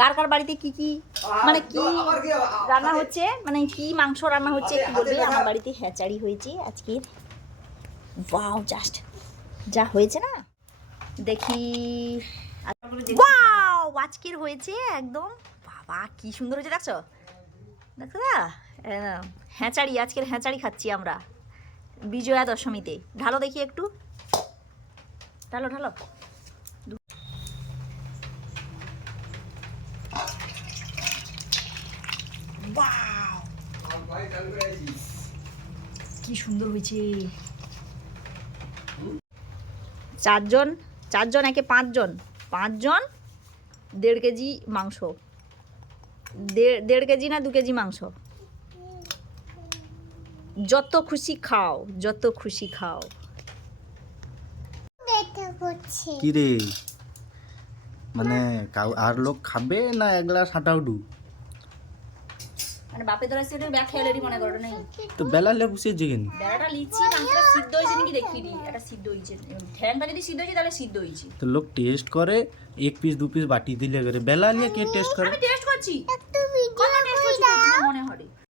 কার কার বাড়িতে কি কি মানে কি রান্না হচ্ছে? মানে কি মাংস রান্না হচ্ছে একটু বলবে আমার বাড়িতে হ্যাচারি হয়েছে আজকে। ওয়াও জাস্ট যা হয়েছে না? দেখি। ওয়াও আজকের হয়েছে একদম। বাবা কি সুন্দর হয়েছে দেখছ? দেখো না? হ্যাঁচারি আজকের হ্যাঁচারি খাচ্ছি আমরা। বিজয়া দশমীতে। ঢালো দেখি একটু। ঢালো ঢালো। কি সুন্দর হয়েছে। চারজন চারজন একে পাঁচজন। পাঁচজন দেড় কেজি মাংস। দেড় দেড় কেজি না দু কেজি মাংস। যত খুশি খাও যত খুশি খাও। কি রে মানে কাউ আর লোক খাবে না একলা সাঁটাউডু মানে বাপে সেটা ব্যাগ মনে করো নেই? তো বেলা লিচি সিদ্ধ নাকি দেখি দি এটা সিদ্ধ ঠ্যাংটা যদি সিদ্ধ তাহলে সিদ্ধ তো লোক টেস্ট করে এক পিস দু পিস বাটি দিলে করে। বেলা নিয়ে কে টেস্ট করে? আমি টেস্ট করছি।